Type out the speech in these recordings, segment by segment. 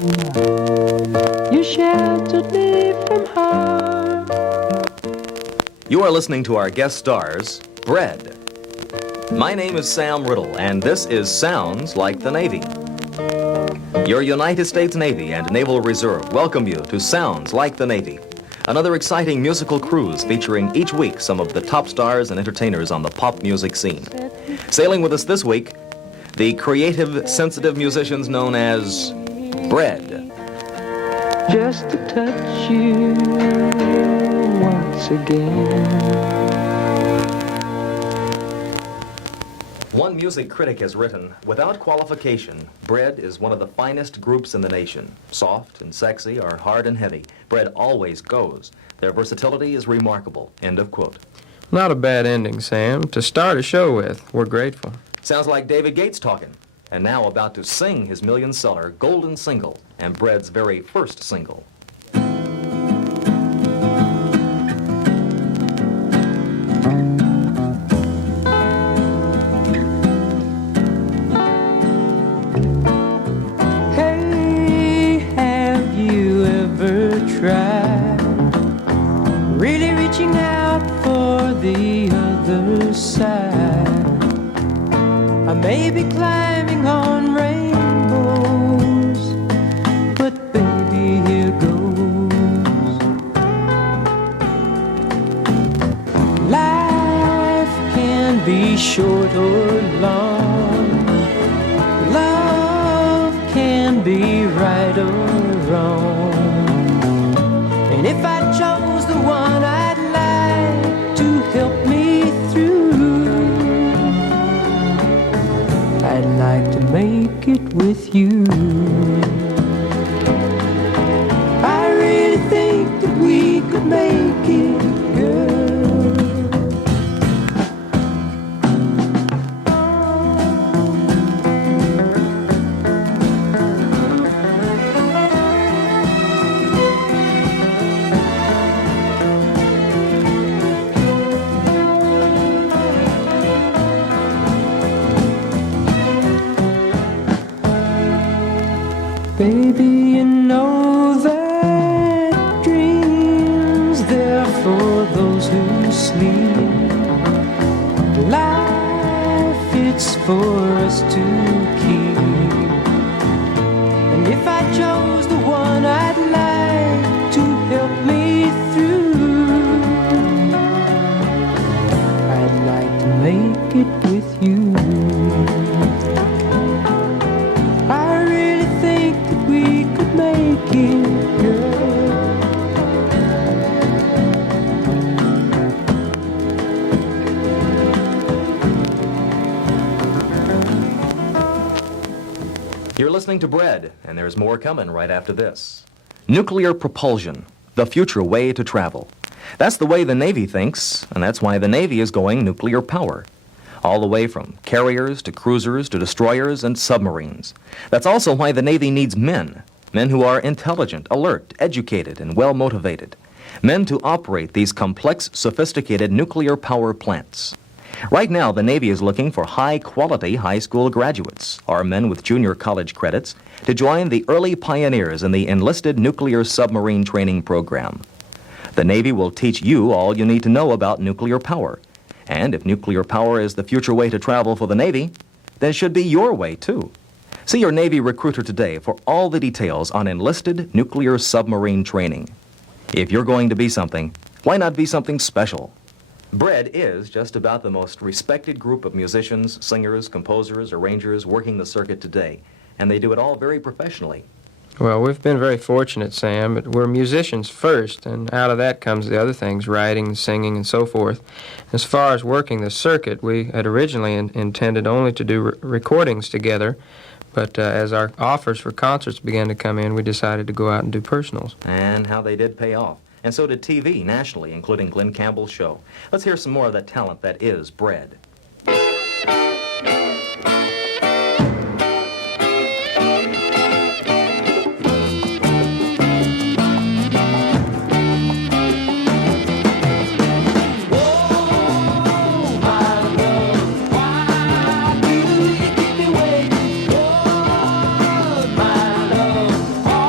You sheltered me from harm. You are listening to our guest stars, Bread. My name is Sam Riddle, and this is Sounds Like the Navy. Your United States Navy and Naval Reserve welcome you to Sounds Like the Navy, another exciting musical cruise featuring each week some of the top stars and entertainers on the pop music scene. Sailing with us this week, the creative, sensitive musicians known as Bread. Just to touch you once again. One music critic has written, without qualification, Bread is one of the finest groups in the nation. Soft and sexy or hard and heavy, Bread always goes. Their versatility is remarkable. End of quote. Not a bad ending, Sam, to start a show with. We're grateful. Sounds like David Gates talking. And now about to sing his million-seller golden single, and Bread's very first single. Hey, have you ever tried really reaching out for the other side? I may be climbing on rainbows, but baby, here goes. Life can be short or long. Love can be right or wrong. And if I chose the one I'd like to help me through, I'd like to make it with you. I really think that we could make it, girl. Baby, you know that dreams, they're for those who sleep. Life, it's for us to keep. And if I chose the one I'd like to help me through, I'd like to make it with you. Make it, girl. You're listening to Bread, and there's more coming right after this. Nuclear propulsion, the future way to travel. That's the way the Navy thinks, and that's why the Navy is going nuclear power. All the way from carriers to cruisers to destroyers and submarines. That's also why the Navy needs men. Men who are intelligent, alert, educated, and well-motivated. Men to operate these complex, sophisticated nuclear power plants. Right now, the Navy is looking for high-quality high school graduates, or men with junior college credits, to join the early pioneers in the enlisted nuclear submarine training program. The Navy will teach you all you need to know about nuclear power. And if nuclear power is the future way to travel for the Navy, then it should be your way, too. See your Navy recruiter today for all the details on enlisted nuclear submarine training. If you're going to be something, why not be something special? Bread is just about the most respected group of musicians, singers, composers, arrangers working the circuit today, and they do it all very professionally. Well, we've been very fortunate, Sam, but we're musicians first, and out of that comes the other things, writing, singing, and so forth. As far as working the circuit, we had originally intended only to do recordings together, but as our offers for concerts began to come in, we decided to go out and do personals. And how they did pay off. And so did TV nationally, including Glenn Campbell's show. Let's hear some more of that talent that is Bread. Why do you keep me waiting? Oh, my love.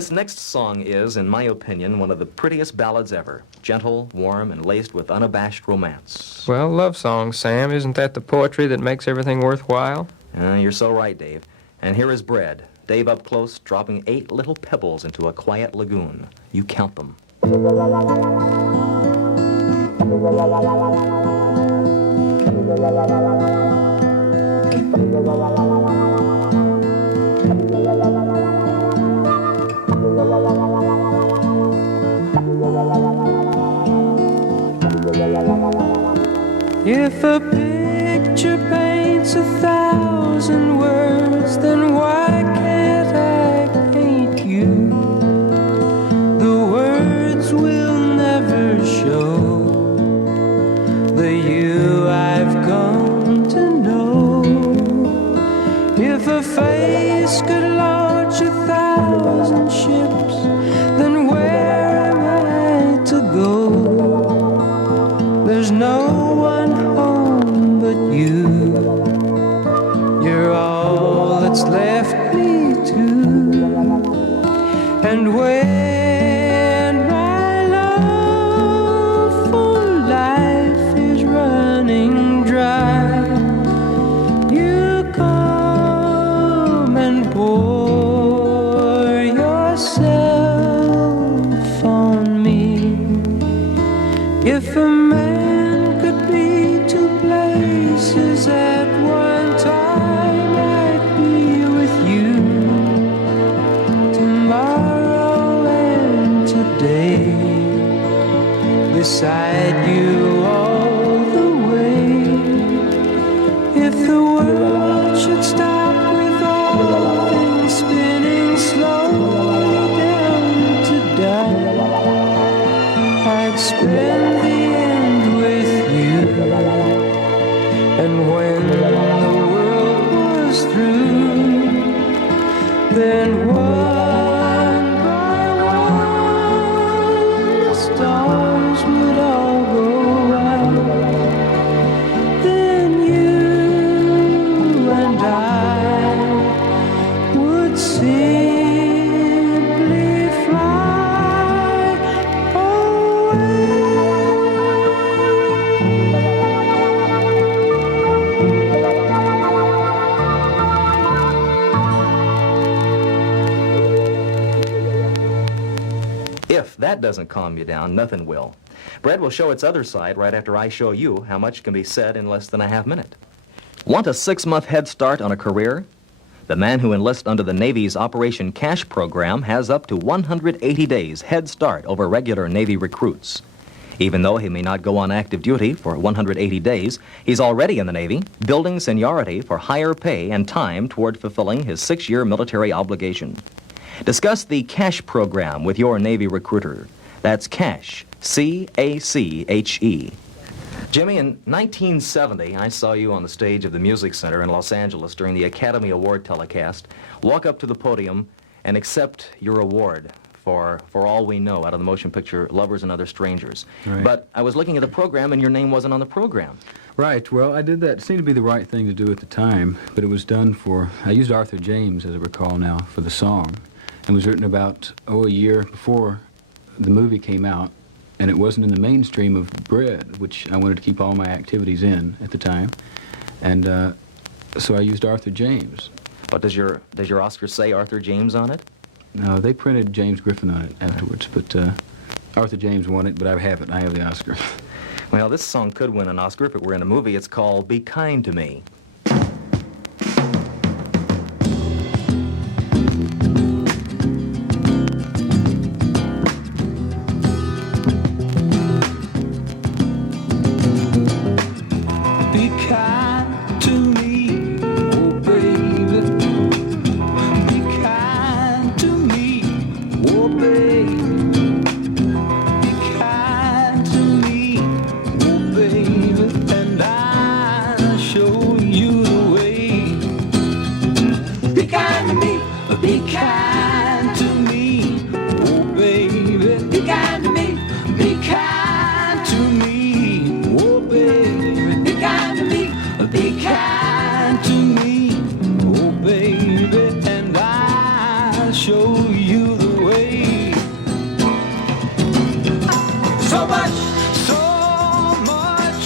This next song is, in my opinion, one of the prettiest ballads ever. Gentle, warm, and laced with unabashed romance. Well, love songs, Sam. Isn't that the poetry that makes everything worthwhile? You're so right, Dave. And here is Bread. Dave up close, dropping 8 little pebbles into a quiet lagoon. You count them. If a picture paints 1,000 words, then why can't I paint you? The words will never show the you I've come to know. If a face could launch 1,000 ships, then where am I to go? There's no one home but you. You're all that's left me to. And when my love for life is running dry, you come and pour yourself on me. If a man could be 2 places at one time, I'd be with you tomorrow and today, beside you all the way. If the world should stop with all things spinning slowly down to die, I'd spend the end with you. And when the world was through, then one by one the stars would all go out. Then you and I would simply fly away. If that doesn't calm you down, nothing will. Bread will show its other side right after I show you how much can be said in less than a half minute. Want a 6-month head start on a career? The man who enlists under the Navy's Operation Cash program has up to 180 days head start over regular Navy recruits. Even though he may not go on active duty for 180 days, he's already in the Navy, building seniority for higher pay and time toward fulfilling his 6-year military obligation. Discuss the CASH program with your Navy recruiter. That's CASH, C-A-C-H-E. Jimmy, in 1970, I saw you on the stage of the Music Center in Los Angeles during the Academy Award telecast, walk up to the podium and accept your award for All We Know out of the motion picture Lovers and Other Strangers. Right. But I was looking at the program and your name wasn't on the program. Right. Well, I did that. It seemed to be the right thing to do at the time, but it was done for, I used Arthur James, as I recall now, for the song. It was written about, a year before the movie came out, and it wasn't in the mainstream of Bread, which I wanted to keep all my activities in at the time. And so I used Arthur James. But does your Oscar say Arthur James on it? No, they printed James Griffin on it afterwards, but Arthur James won it, but I have it. I have the Oscar. Well, this song could win an Oscar if it were in a movie. It's called Be Kind to Me. Be kind to me, oh baby. Be kind to me, oh baby. Be kind to me, oh baby, and I'll show you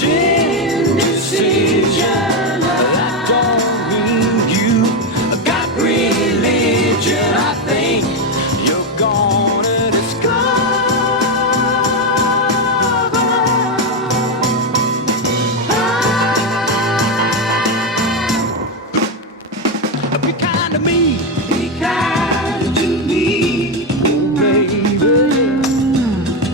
indecision. That don't mean you got religion. I think you're gonna discover. Be kind to me. Be kind to me, baby.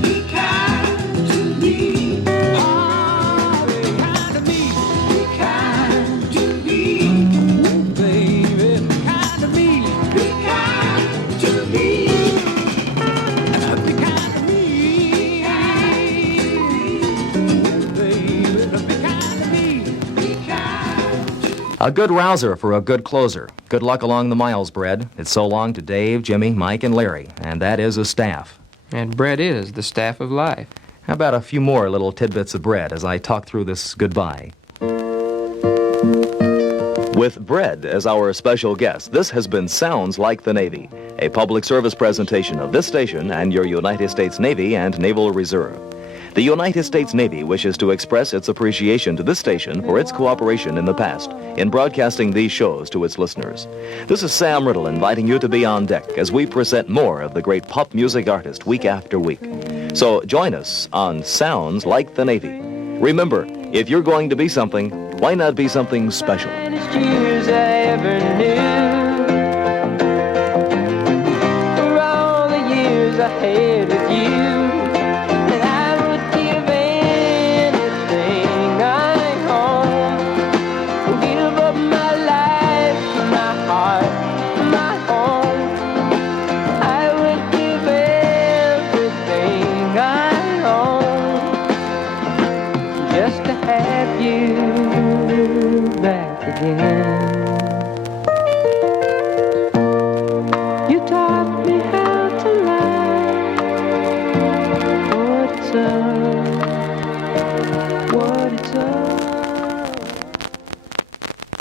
Be kind to me. Oh, be kind to me. Be kind to me, baby. Be kind to me. Be kind to me. Be kind to me, baby. Be kind to me. Be kind. A good rouser for a good closer. Good luck along the miles, Bread. It's so long to Dave, Jimmy, Mike, and Larry, and that is a staff. And bread is the staff of life. How about a few more little tidbits of Bread as I talk through this goodbye? With Bread as our special guest, this has been Sounds Like the Navy, a public service presentation of this station and your United States Navy and Naval Reserve. The United States Navy wishes to express its appreciation to this station for its cooperation in the past in broadcasting these shows to its listeners. This is Sam Riddle inviting you to be on deck as we present more of the great pop music artist week after week. So join us on Sounds Like the Navy. Remember, if you're going to be something, why not be something special? Finest years I ever knew. For all the years I had with you. And I would give anything I own. Give up my life, my heart, my home. I would give everything I own just to have you back again.